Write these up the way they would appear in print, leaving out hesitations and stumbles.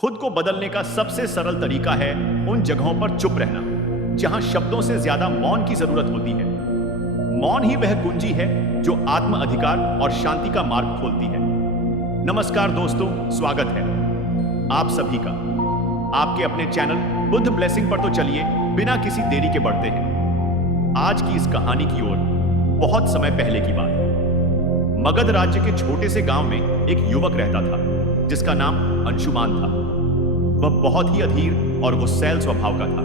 खुद को बदलने का सबसे सरल तरीका है उन जगहों पर चुप रहना जहां शब्दों से ज्यादा मौन की जरूरत होती है। मौन ही वह कुंजी है जो आत्म अधिकार और शांति का मार्ग खोलती है। नमस्कार दोस्तों, स्वागत है आप सभी का आपके अपने चैनल बुद्ध ब्लेसिंग पर। तो चलिए बिना किसी देरी के बढ़ते हैं आज की इस कहानी की ओर। बहुत समय पहले की बात है। मगध राज्य के छोटे से गांव में एक युवक रहता था जिसका नाम अंशुमान था। वह बहुत ही अधीर और गुस्सैल स्वभाव का था।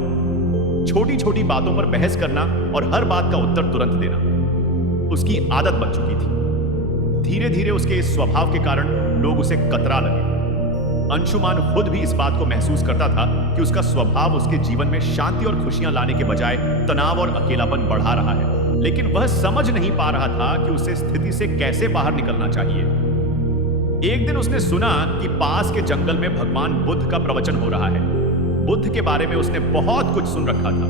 छोटी छोटी बातों पर बहस करना और हर बात का उत्तर तुरंत देना उसकी आदत बन चुकी थी। धीरे धीरे उसके इस स्वभाव के कारण लोग उसे कतरा लगे। अंशुमान खुद भी इस बात को महसूस करता था कि उसका स्वभाव उसके जीवन में शांति और खुशियां लाने के बजाय तनाव और अकेलापन बढ़ा रहा है। लेकिन वह समझ नहीं पा रहा था कि उसे स्थिति से कैसे बाहर निकलना चाहिए। एक दिन उसने सुना कि पास के जंगल में भगवान बुद्ध का प्रवचन हो रहा है। बुद्ध के बारे में उसने बहुत कुछ सुन रखा था।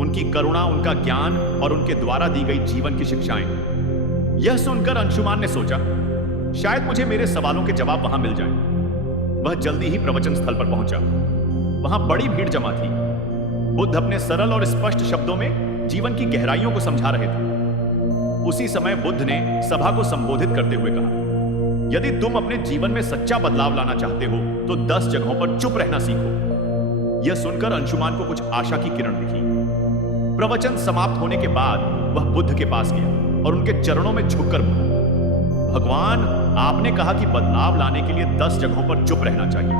उनकी करुणा, उनका ज्ञान और उनके द्वारा दी गई जीवन की शिक्षाएं। यह सुनकर अंशुमान ने सोचा, शायद मुझे मेरे सवालों के जवाब वहां मिल जाएं। वह जल्दी ही प्रवचन स्थल पर पहुंचा। वहां बड़ी भीड़ जमा थी। बुद्ध अपने सरल और स्पष्ट शब्दों में जीवन की गहराइयों को समझा रहे थे। उसी समय बुद्ध ने सभा को संबोधित करते हुए कहा, यदि तुम अपने जीवन में सच्चा बदलाव लाना चाहते हो तो 10 जगहों पर चुप रहना सीखो। यह सुनकर अंशुमान को कुछ आशा की किरण दिखी। प्रवचन समाप्त होने के बाद वह बुद्ध के पास गया और उनके चरणों में झुककर बोला, भगवान, आपने कहा कि बदलाव लाने के लिए 10 जगहों पर चुप रहना चाहिए।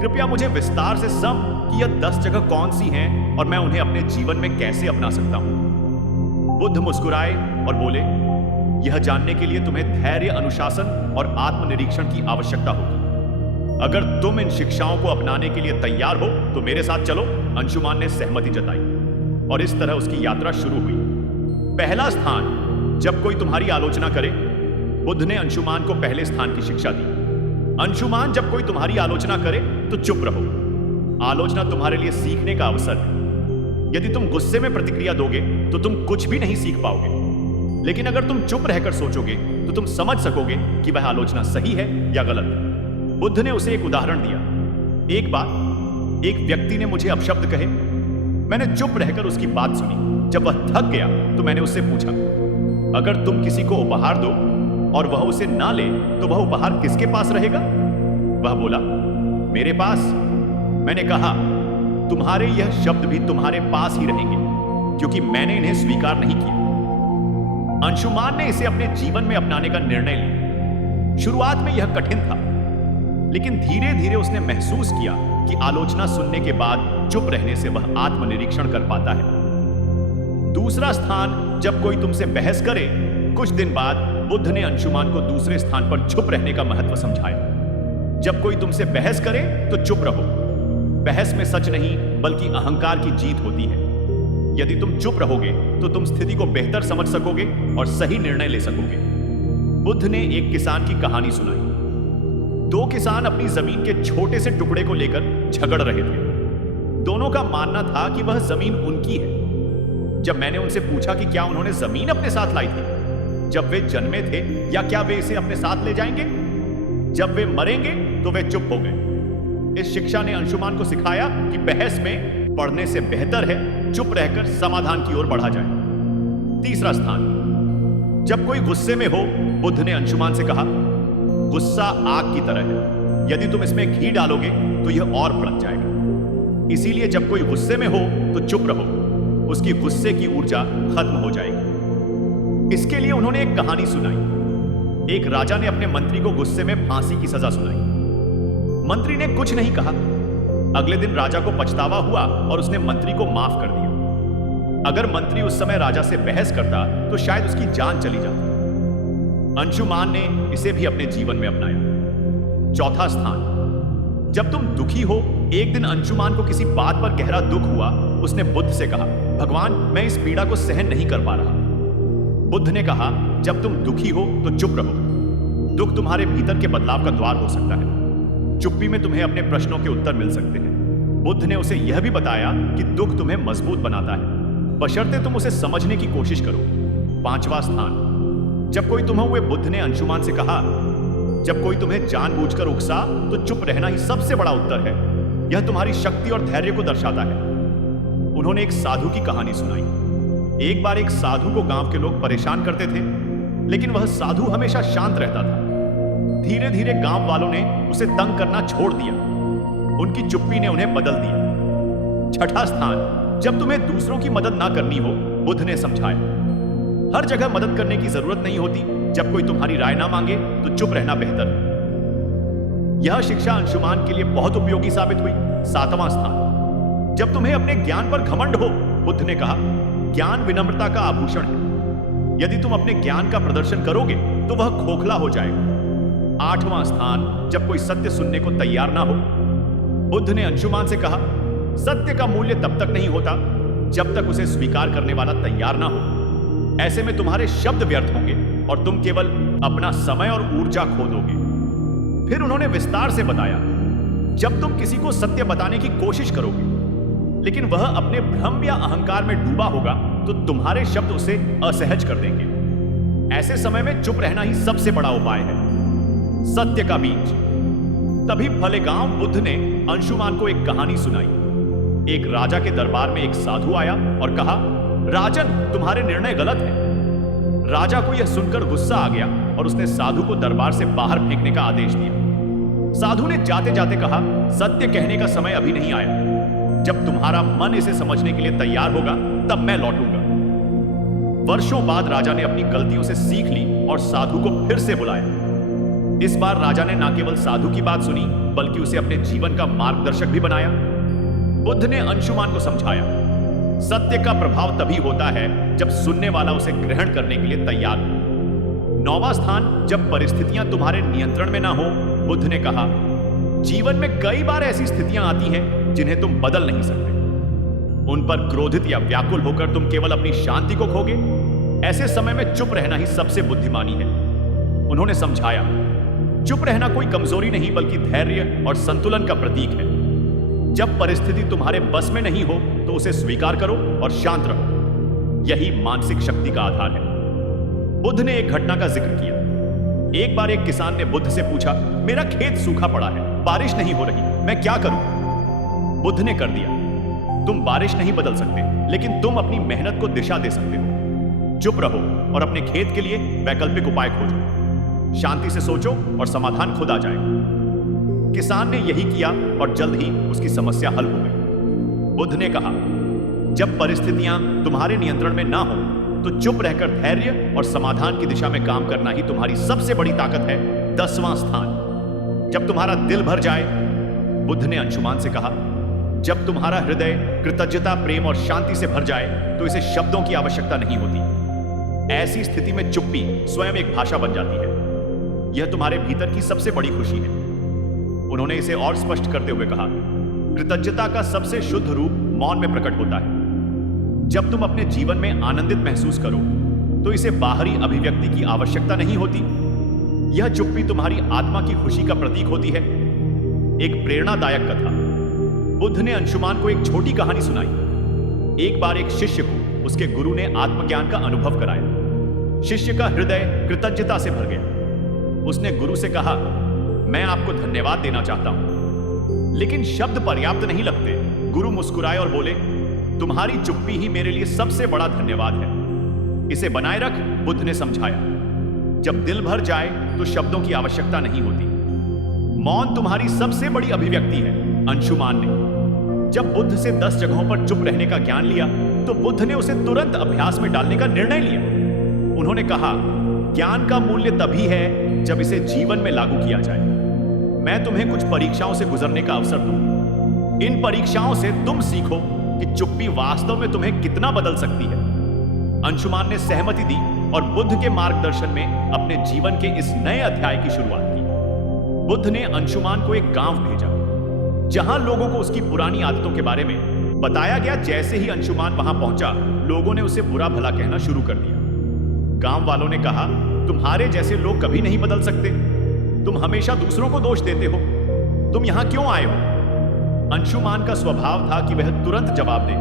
कृपया मुझे विस्तार से सम कि यह 10 जगह कौन सी हैं और मैं उन्हें अपने जीवन में कैसे अपना सकता हूं। बुद्ध मुस्कुराए और बोले, यह जानने के लिए तुम्हें धैर्य, अनुशासन और आत्मनिरीक्षण की आवश्यकता होगी। अगर तुम इन शिक्षाओं को अपनाने के लिए तैयार हो तो मेरे साथ चलो। अंशुमान ने सहमति जताई और इस तरह उसकी यात्रा शुरू हुई। पहला स्थान, जब कोई तुम्हारी आलोचना करे। बुद्ध ने अंशुमान को पहले स्थान की शिक्षा दी। अंशुमान, जब कोई तुम्हारी आलोचना करे तो चुप रहो। आलोचना तुम्हारे लिए सीखने का अवसर है। यदि तुम गुस्से में प्रतिक्रिया दोगे तो तुम कुछ भी नहीं सीख पाओगे। लेकिन अगर तुम चुप रहकर सोचोगे तो तुम समझ सकोगे कि वह आलोचना सही है या गलत। बुद्ध ने उसे एक उदाहरण दिया। एक बार एक व्यक्ति ने मुझे अपशब्द कहे। मैंने चुप रहकर उसकी बात सुनी। जब वह थक गया तो मैंने उससे पूछा, अगर तुम किसी को उपहार दो और वह उसे ना ले तो वह उपहार किसके पास रहेगा? वह बोला, मेरे पास। मैंने कहा, तुम्हारे यह शब्द भी तुम्हारे पास ही रहेंगे क्योंकि मैंने इन्हें स्वीकार नहीं किया। अंशुमान ने इसे अपने जीवन में अपनाने का निर्णय लिया। शुरुआत में यह कठिन था, लेकिन धीरे धीरे उसने महसूस किया कि आलोचना सुनने के बाद चुप रहने से वह आत्मनिरीक्षण कर पाता है। दूसरा स्थान, जब कोई तुमसे बहस करे। कुछ दिन बाद बुद्ध ने अंशुमान को दूसरे स्थान पर चुप रहने का महत्व समझाया। जब कोई तुमसे बहस करे तो चुप रहो। बहस में सच नहीं बल्कि अहंकार की जीत होती है। यदि तुम चुप रहोगे तो तुम स्थिति को बेहतर समझ सकोगे और सही निर्णय ले सकोगे। बुद्ध ने एक किसान की कहानी सुनाई। 2 किसान अपनी जमीन के छोटे से टुकड़े को लेकर झगड़ रहे थे। दोनों का मानना था कि वह जमीन उनकी है। जब मैंने उनसे पूछा कि क्या उन्होंने जमीन अपने साथ लाई थी जब वे जन्मे थे, या क्या वे इसे अपने साथ ले जाएंगे जब वे मरेंगे, तो वे चुप हो गए। इस शिक्षा ने अंशुमान को सिखाया कि बहस में पढ़ने से बेहतर है चुप रहकर समाधान की ओर बढ़ा जाए। तीसरा स्थान, जब कोई गुस्से में हो। बुद्ध ने अंशुमान से कहा, गुस्सा आग की तरह है। यदि तुम इसमें घी डालोगे तो यह और भड़क जाएगा। इसीलिए जब कोई गुस्से में हो तो चुप रहो। उसकी गुस्से की ऊर्जा खत्म हो जाएगी। इसके लिए उन्होंने एक कहानी सुनाई। एक राजा ने अपने मंत्री को गुस्से में फांसी की सजा सुनाई। मंत्री ने कुछ नहीं कहा। अगले दिन राजा को पछतावा हुआ और उसने मंत्री को माफ कर दिया। अगर मंत्री उस समय राजा से बहस करता तो शायद उसकी जान चली जाती। अंशुमान ने इसे भी अपने जीवन में अपनाया। चौथा स्थान, जब तुम दुखी हो। एक दिन अंशुमान को किसी बात पर गहरा दुख हुआ। उसने बुद्ध से कहा, भगवान, मैं इस पीड़ा को सहन नहीं कर पा रहा। बुद्ध ने कहा, जब तुम दुखी हो तो चुप रहो। दुख तुम्हारे भीतर के बदलाव का द्वार हो सकता है। चुप्पी में तुम्हें अपने प्रश्नों के उत्तर मिल सकते हैं। बुद्ध ने उसे यह भी बताया कि दुख तुम्हें मजबूत बनाता है, बशर्ते तुम उसे समझने की कोशिश करो। 5वां स्थान, जब कोई तुम हुए। बुद्ध ने अंशुमान से कहा, जब कोई तुम्हें जानबूझकर उकसा तो चुप रहना ही सबसे बड़ा उत्तर है। यह तुम्हारी शक्ति और धैर्य को दर्शाता है। उन्होंने एक साधु की कहानी सुनाई। एक बार एक साधु को गांव के लोग परेशान करते थे, लेकिन वह साधु हमेशा शांत रहता था। धीरे धीरे गांव वालों ने उसे तंग करना छोड़ दिया। उनकी चुप्पी ने उन्हें बदल दिया। छठा स्थान, जब तुम्हें दूसरों की मदद ना करनी हो, बुद्ध ने समझाया। हर जगह मदद करने की जरूरत नहीं होती। जब कोई तुम्हारी राय ना मांगे तो चुप रहना बेहतर है। यह शिक्षा अंशुमान के लिए बहुत उपयोगी साबित हुई। सातवां स्थान, जब तुम्हें अपने ज्ञान पर घमंड हो, बुद्ध ने कहा, ज्ञान विनम्रता का आभूषण है। यदि तुम अपने ज्ञान का प्रदर्शन करोगे तो वह खोखला हो जाएगा। आठवां स्थान, जब कोई सत्य सुनने को तैयार ना हो, बुद्ध ने अंशुमान से कहा, सत्य का मूल्य तब तक नहीं होता जब तक उसे स्वीकार करने वाला तैयार ना हो। ऐसे में तुम्हारे शब्द व्यर्थ होंगे और तुम केवल अपना समय और ऊर्जा खो दोगे। फिर उन्होंने विस्तार से बताया, जब तुम किसी को सत्य बताने की कोशिश करोगे लेकिन वह अपने भ्रम या अहंकार में डूबा होगा तो तुम्हारे शब्द उसे असहज कर देंगे। ऐसे समय में चुप रहना ही सबसे बड़ा उपाय है। सत्य का बीज। तभी फलेगांव बुद्ध ने अंशुमान को एक कहानी सुनाई। एक राजा के दरबार में एक साधु आया और कहा, राजन, तुम्हारे निर्णय गलत हैं। राजा को यह सुनकर गुस्सा आ गया और उसने साधु को दरबार से बाहर फेंकने का आदेश दिया। साधु ने जाते जाते कहा, सत्य कहने का समय अभी नहीं आया। जब तुम्हारा मन इसे समझने के लिए तैयार होगा तब मैं लौटूंगा। वर्षों बाद राजा ने अपनी गलतियों से सीख ली और साधु को फिर से बुलाया। इस बार राजा ने न केवल साधु की बात सुनी बल्कि उसे अपने जीवन का मार्गदर्शक भी बनाया। बुद्ध ने अंशुमान को समझाया, सत्य का प्रभाव तभी होता है जब सुनने वाला उसे ग्रहण करने के लिए तैयार हो। नौवां स्थान, जब परिस्थितियां तुम्हारे नियंत्रण में ना हो, बुद्ध ने कहा, जीवन में कई बार ऐसी स्थितियां आती हैं जिन्हें तुम बदल नहीं सकते। उन पर क्रोधित या व्याकुल होकर तुम केवल अपनी शांति को खोगे। ऐसे समय में चुप रहना ही सबसे बुद्धिमानी है। उन्होंने समझाया, चुप रहना कोई कमजोरी नहीं बल्कि धैर्य और संतुलन का प्रतीक है। जब परिस्थिति तुम्हारे बस में नहीं हो तो उसे स्वीकार करो और शांत रहो। यही मानसिक शक्ति का आधार है। बुद्ध ने एक घटना का जिक्र किया। एक बार एक किसान ने बुद्ध से पूछा, मेरा खेत सूखा पड़ा है, बारिश नहीं हो रही, मैं क्या करूं? बुद्ध ने कर दिया, तुम बारिश नहीं बदल सकते, लेकिन तुम अपनी मेहनत को दिशा दे सकते हो। चुप रहो और अपने खेत के लिए वैकल्पिक उपाय खोजो। शांति से सोचो और समाधान खुद आ जाएगा। किसान ने यही किया और जल्द ही उसकी समस्या हल हो गई। बुद्ध ने कहा, जब परिस्थितियां तुम्हारे नियंत्रण में ना हो तो चुप रहकर धैर्य और समाधान की दिशा में काम करना ही तुम्हारी सबसे बड़ी ताकत है। 10वां स्थान, जब तुम्हारा दिल भर जाए, बुद्ध ने अंशुमान से कहा, जब तुम्हारा हृदय कृतज्ञता, प्रेम और शांति से भर जाए तो इसे शब्दों की आवश्यकता नहीं होती। ऐसी स्थिति में चुप्पी स्वयं एक भाषा बन जाती है। यह तुम्हारे भीतर की सबसे बड़ी खुशी है। उन्होंने इसे और स्पष्ट करते हुए कहा, कृतज्ञता का सबसे शुद्ध रूप मौन में प्रकट होता है। जब तुम अपने जीवन में आनंदित महसूस करो तो इसे बाहरी अभिव्यक्ति की आवश्यकता नहीं होती। यह चुप्पी तुम्हारी आत्मा की खुशी का प्रतीक होती है। एक प्रेरणादायक कथा। बुद्ध ने अंशुमान को एक छोटी कहानी सुनाई। एक बार एक शिष्य को उसके गुरु ने आत्मज्ञान का अनुभव कराया। शिष्य का हृदय कृतज्ञता से भर गया। उसने गुरु से कहा, मैं आपको धन्यवाद देना चाहता हूं, लेकिन शब्द पर्याप्त नहीं लगते। गुरु मुस्कुराए और बोले, तुम्हारी चुप्पी ही मेरे लिए सबसे बड़ा धन्यवाद है। इसे बनाए रख। बुद्ध ने समझाया, जब दिल भर जाए तो शब्दों की आवश्यकता नहीं होती। मौन तुम्हारी सबसे बड़ी अभिव्यक्ति है। अंशुमान ने जब बुद्ध से 10 जगहों पर चुप रहने का ज्ञान लिया तो बुद्ध ने उसे तुरंत अभ्यास में डालने का निर्णय लिया। उन्होंने कहा, ज्ञान का मूल्य तभी है जब इसे जीवन में लागू किया जाए। मैं तुम्हें कुछ परीक्षाओं से गुजरने का अवसर दूंगा। इन परीक्षाओं से तुम सीखो कि चुप्पी वास्तव में तुम्हें कितना बदल सकती है। अंशुमान ने सहमति दी और बुद्ध के मार्गदर्शन में अपने जीवन के इस नए अध्याय की शुरुआत की। बुद्ध ने अंशुमान को एक गांव भेजा जहां लोगों को उसकी पुरानी आदतों के बारे में बताया गया। जैसे ही अंशुमान वहां पहुंचा, लोगों ने उसे बुरा भला कहना शुरू कर दिया। गांव वालों ने कहा, तुम्हारे जैसे लोग कभी नहीं बदल सकते। तुम हमेशा दूसरों को दोष देते हो। तुम यहां क्यों आए हो? अंशुमान का स्वभाव था कि वह तुरंत जवाब दे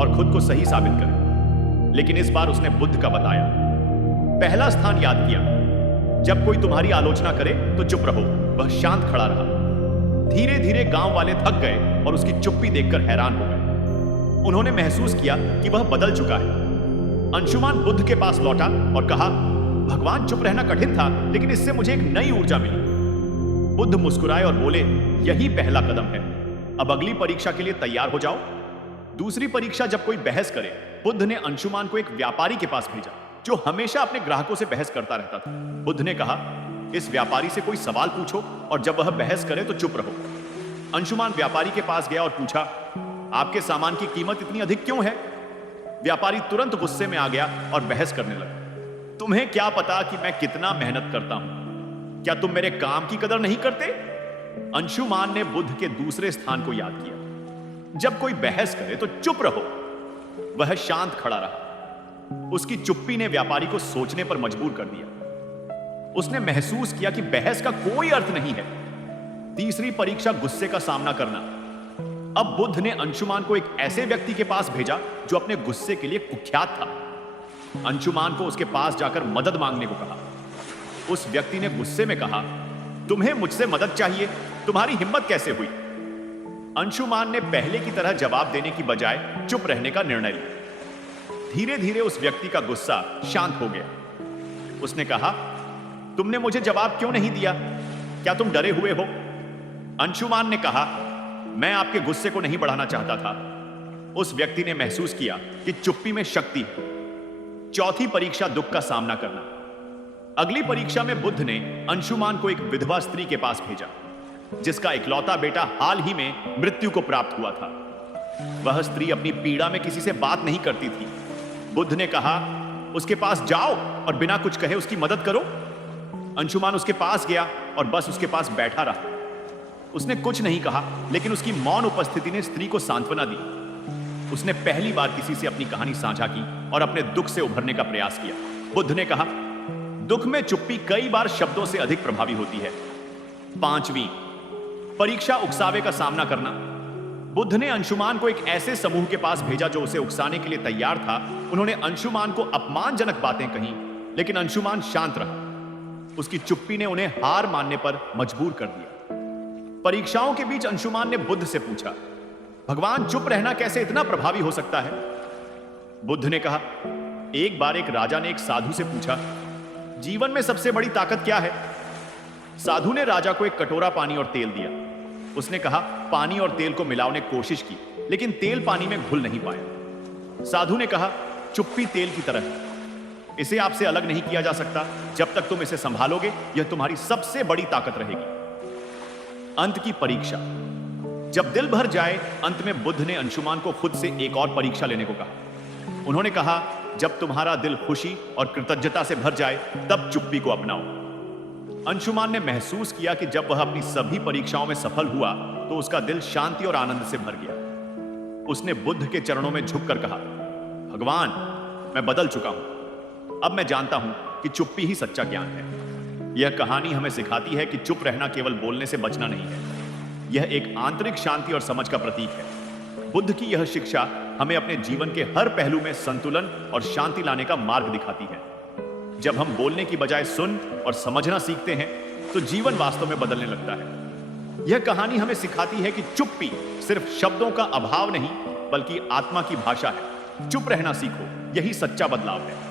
और खुद को सही साबित करे, लेकिन इस बार उसने बुद्ध का बताया। पहला स्थान याद किया। जब कोई तुम्हारी आलोचना करे तो चुप रहो। वह शांत खड़ा रहा। धीरे धीरे गांव वाले थक गए और उसकी चुप्पी देखकर हैरान हो गए। उन्होंने महसूस किया कि वह बदल चुका है। अंशुमान बुद्ध के पास लौटा और कहा, भगवान, चुप रहना कठिन था, लेकिन इससे मुझे एक नई ऊर्जा मिली। बुद्ध मुस्कुराए और बोले, यही पहला कदम है। अब अगली परीक्षा के लिए तैयार हो जाओ। दूसरी परीक्षा जब कोई बहस करे, बुद्ध ने अंशुमान को एक व्यापारी के पास भेजा जो हमेशा अपने ग्राहकों से बहस करता रहता था। बुद्ध ने कहा, इस व्यापारी से कोई सवाल पूछो और जब वह बहस करे तो चुप रहो। अंशुमान व्यापारी के पास गया और पूछा, आपके सामान की कीमत इतनी अधिक क्यों है? व्यापारी तुरंत गुस्से में आ गया और बहस करने लगा। तुम्हें क्या पता कि मैं कितना मेहनत करता हूं? क्या तुम मेरे काम की कदर नहीं करते? अंशुमान ने बुद्ध के दूसरे स्थान को याद किया। जब कोई बहस करे तो चुप रहो। वह शांत खड़ा रहा। उसकी चुप्पी ने व्यापारी को सोचने पर मजबूर कर दिया। उसने महसूस किया कि बहस का कोई अर्थ नहीं है। तीसरी परीक्षा गुस्से का सामना करना। अब बुद्ध ने अंशुमान को एक ऐसे व्यक्ति के पास भेजा जो अपने गुस्से के लिए कुख्यात था। अंशुमान को उसके पास जाकर मदद मांगने को कहा। उस व्यक्ति ने गुस्से में कहा, तुम्हें मुझसे मदद चाहिए? तुम्हारी हिम्मत कैसे हुई? अंशुमान ने पहले की तरह जवाब देने की बजाय चुप रहने का निर्णय लिया। धीरे धीरे उस व्यक्ति का गुस्सा शांत हो गया। उसने कहा, तुमने मुझे जवाब क्यों नहीं दिया? क्या तुम डरे हुए हो? अंशुमान ने कहा, मैं आपके गुस्से को नहीं बढ़ाना चाहता था। उस व्यक्ति ने महसूस किया कि चुप्पी में शक्ति है। चौथी परीक्षा दुख का सामना करना। अगली परीक्षा में बुद्ध ने अंशुमान को एक विधवा स्त्री के पास भेजा जिसका इकलौता बेटा हाल ही में मृत्यु को प्राप्त हुआ था। वह स्त्री अपनी पीड़ा में किसी से बात नहीं करती थी। बुद्ध ने कहा, उसके पास जाओ और बिना कुछ कहे उसकी मदद करो। अंशुमान उसके पास गया और बस उसके पास बैठा रहा। उसने कुछ नहीं कहा, लेकिन उसकी मौन उपस्थिति ने स्त्री को सांत्वना दी। उसने पहली बार किसी से अपनी कहानी साझा की और अपने दुख से उभरने का प्रयास किया। बुद्ध ने कहा, दुख में चुप्पी कई बार शब्दों से अधिक प्रभावी होती है। पांचवी परीक्षा उकसावे का सामना करना। बुद्ध ने अंशुमान को एक ऐसे समूह के पास भेजा जो उसे उकसाने के लिए तैयार था। उन्होंने अंशुमान को अपमानजनक बातें कही, लेकिन अंशुमान शांत रहा। उसकी चुप्पी ने उन्हें हार मानने पर मजबूर कर दिया। परीक्षाओं के बीच अंशुमान ने बुद्ध से पूछा, भगवान, चुप रहना कैसे इतना प्रभावी हो सकता है? बुद्ध ने कहा, एक बार एक राजा ने एक साधु से पूछा, जीवन में सबसे बड़ी ताकत क्या है? साधु ने राजा को एक कटोरा पानी और तेल दिया। उसने कहा, पानी और तेल को मिलाने की कोशिश की, लेकिन तेल पानी में घुल नहीं पाया। साधु ने कहा, चुप्पी तेल की तरह है। इसे आपसे अलग नहीं किया जा सकता। जब तक तुम इसे संभालोगे, यह तुम्हारी सबसे बड़ी ताकत रहेगी। अंत की परीक्षा। जब दिल भर जाए, अंत में बुद्ध ने अंशुमान को खुद से एक और परीक्षा लेने को कहा। उन्होंने कहा, जब तुम्हारा दिल खुशी और कृतज्ञता से भर जाए, तब चुप्पी को अपनाओ। अंशुमान ने महसूस किया कि जब वह अपनी सभी परीक्षाओं में सफल हुआ तो उसका दिल शांति और आनंद से भर गया। उसने बुद्ध के चरणों में झुककर कहा, भगवान, मैं बदल चुका हूं। अब मैं जानता हूं कि चुप्पी ही सच्चा ज्ञान है। यह कहानी हमें सिखाती है कि चुप रहना केवल बोलने से बचना नहीं है। यह एक आंतरिक शांति और समझ का प्रतीक है। बुद्ध की यह शिक्षा हमें अपने जीवन के हर पहलू में संतुलन और शांति लाने का मार्ग दिखाती है। जब हम बोलने की बजाय सुन और समझना सीखते हैं तो जीवन वास्तव में बदलने लगता है। यह कहानी हमें सिखाती है कि चुप्पी सिर्फ शब्दों का अभाव नहीं, बल्कि आत्मा की भाषा है। चुप रहना सीखो, यही सच्चा बदलाव है।